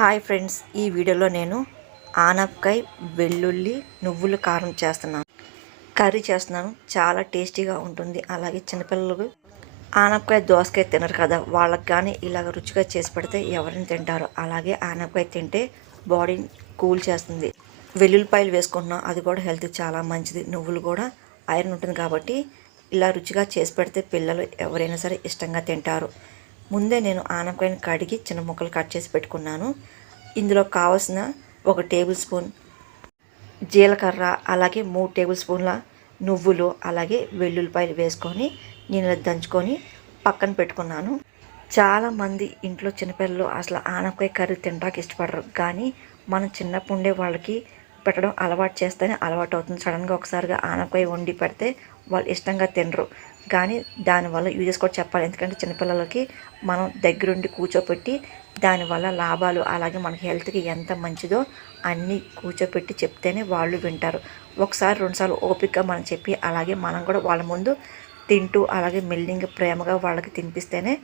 Hi friends, ఈ వీడియోలో నేను ఆనపకాయ వెల్లుల్లి నువ్వుల కారం కర్రీ చేస్తున్నాను. చాలా టేస్టీగా ఉంటుంది. అలాగే చిన్నపిల్లలకు ఆనపకాయ దోసకాయ తినరు కదా, వాళ్ళకి కానీ ఇలాగ రుచిగా చేసి పెడితే ఎవరైనా తింటారు. అలాగే ఆనపకాయ తింటే బాడీని కూల్ చేస్తుంది. వెల్లుల్లిపాయలు వేసుకుంటున్నాం, అది కూడా హెల్త్ చాలా మంచిది. నువ్వులు కూడా ఐరన్ ఉంటుంది కాబట్టి ఇలా రుచిగా చేసి పెడితే పిల్లలు ఎవరైనా సరే ఇష్టంగా తింటారు. ముందే నేను ఆనపకాయని కడిగి చిన్న ముక్కలు కట్ చేసి పెట్టుకున్నాను. ఇందులో కావాల్సిన 1 టేబుల్ స్పూన్ జీలకర్ర, అలాగే 3 టేబుల్ స్పూన్ల నువ్వులు, అలాగే వెల్లుల్లిపాయలు వేసుకొని నేను దంచుకొని పక్కన పెట్టుకున్నాను. చాలామంది ఇంట్లో చిన్నపిల్లలు అసలు ఆనపకాయ కర్రీ తినడానికి ఇష్టపడరు, కానీ మనం చిన్నప్పుండే వాళ్ళకి పెట్టడం అలవాటు చేస్తేనే అలవాటు అవుతుంది. సడన్గా ఒకసారిగా ఆనపకాయ వండి పెడితే వాళ్ళు ఇష్టంగా తినరు, కానీ దానివల్ల యూజెస్ కూడా చెప్పాలి. ఎందుకంటే చిన్నపిల్లలకి మనం దగ్గరుండి కూర్చోపెట్టి దానివల్ల లాభాలు, అలాగే మనకి హెల్త్కి ఎంత మంచిదో అన్నీ కూర్చోపెట్టి చెప్తేనే వాళ్ళు వింటారు. ఒకసారి 2 సార్లు ఓపికగా మనం చెప్పి, అలాగే మనం కూడా వాళ్ళ ముందు తింటూ అలాగే మెల్లింగా ప్రేమగా వాళ్ళకి తినిపిస్తేనే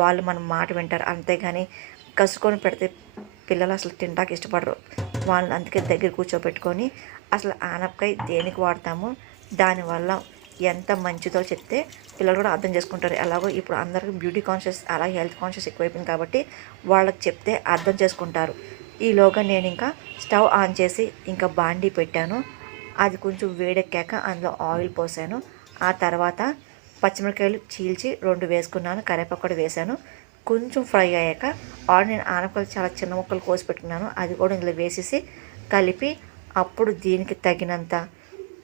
వాళ్ళు మన మాట వింటారు. అంతేగాని కసుకొని పెడితే పిల్లలు అసలు తినడానికి ఇష్టపడరు. వాళ్ళని అందుకే దగ్గర కూర్చోబెట్టుకొని అసలు ఆనపకాయ దేనికి వాడతామో, దానివల్ల ఎంత మంచిదో చెప్తే పిల్లలు కూడా అర్థం చేసుకుంటారు. ఎలాగో ఇప్పుడు అందరికీ బ్యూటీ కాన్షియస్ అలాగే హెల్త్ కాన్షియస్ ఎక్కువైపోయింది కాబట్టి వాళ్ళకి చెప్తే అర్థం చేసుకుంటారు. ఈలోగా నేను ఇంకా స్టవ్ ఆన్ చేసి ఇంకా బాండీ పెట్టాను. అది కొంచెం వేడెక్కాక అందులో ఆయిల్ పోసాను. ఆ తర్వాత పచ్చిమిరకాయలు చీల్చి 2 వేసుకున్నాను, కరివేపాకు కూడా వేసాను. కొంచెం ఫ్రై అయ్యాక నేను ఆనపకాయలు చాలా చిన్న ముక్కలు కోసి పెట్టుకున్నాను, అది కూడా ఇందులో వేసేసి కలిపి అప్పుడు దీనికి తగినంత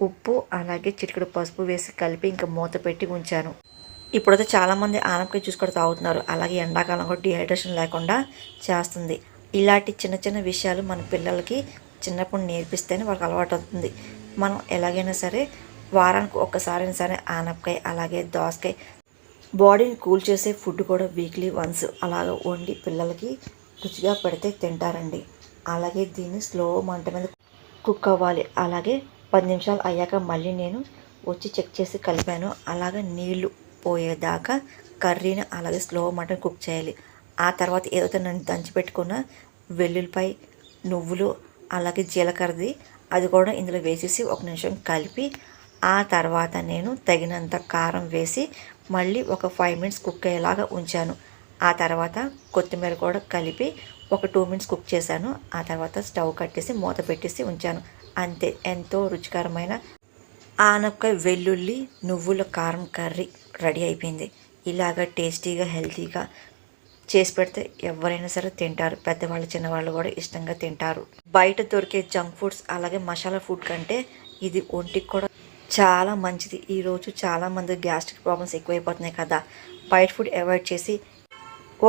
ఉప్పు అలాగే చిటికెడు పసుపు వేసి కలిపి ఇంకా మూత పెట్టి ఉంచాను. ఇప్పుడైతే చాలామంది ఆనపకాయ జ్యూస్ కూడా తాగుతున్నారు. అలాగే ఎండాకాలం కూడా డిహైడ్రేషన్ లేకుండా చేస్తుంది. ఇలాంటి చిన్న చిన్న విషయాలు మన పిల్లలకి చిన్నప్పుడు నేర్పిస్తేనే వాళ్ళకి అలవాటు అవుతుంది. మనం ఎలాగైనా సరే వారానికి ఒక్కసారైనా సరే ఆనపకాయ అలాగే దోసకాయ బాడీని కూల్ చేసే ఫుడ్ కూడా వీక్లీ వన్స్ అలాగ వండి పిల్లలకి రుచిగా పెడితే తింటారండి. అలాగే దీన్ని స్లో మంట మీద కుక్ అవ్వాలి. అలాగే 10 నిమిషాలు అయ్యాక మళ్ళీ నేను వచ్చి చెక్ చేసి కలిపాను. అలాగే నీళ్లు పోయేదాకా కర్రీని అలాగే స్లో మంట కుక్ చేయాలి. ఆ తర్వాత ఏదైతే నేను దంచిపెట్టుకున్న వెల్లుల్లిపాయ నువ్వులు అలాగే జీలకర్రది అది కూడా ఇందులో వేసేసి 1 నిమిషం కలిపి ఆ తర్వాత నేను తగినంత కారం వేసి మళ్ళీ ఒక 5 మినిట్స్ కుక్ అయ్యేలాగా ఉంచాను. ఆ తర్వాత కొత్తిమీర కూడా కలిపి ఒక 2 మినిట్స్ కుక్ చేశాను. ఆ తర్వాత స్టవ్ కట్టేసి మూత పెట్టేసి ఉంచాను. అంతే, ఎంతో రుచికరమైన ఆనపకాయ వెల్లుల్లి నువ్వుల కారం కర్రీ రెడీ అయిపోయింది. ఇలాగ టేస్టీగా హెల్తీగా చేసి పెడితే ఎవరైనా సరే తింటారు. పెద్దవాళ్ళు చిన్నవాళ్ళు కూడా ఇష్టంగా తింటారు. బయట దొరికే జంక్ ఫుడ్స్ అలాగే మసాలా ఫుడ్ కంటే ఇది ఒంటికి కూడా చాలా మంచిది. ఈరోజు చాలామంది గ్యాస్ట్రిక్ ప్రాబ్లమ్స్ ఎక్కువైపోతున్నాయి కదా, బయట ఫుడ్ అవాయిడ్ చేసి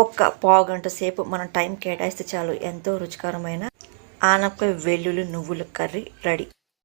ఒక్క పావు గంట సేపు మనం టైం కేటాయిస్తే చాలు ఎంతో రుచికరమైన ఆనపకాయ వెల్లుల్లి నువ్వుల కర్రీ రెడీ.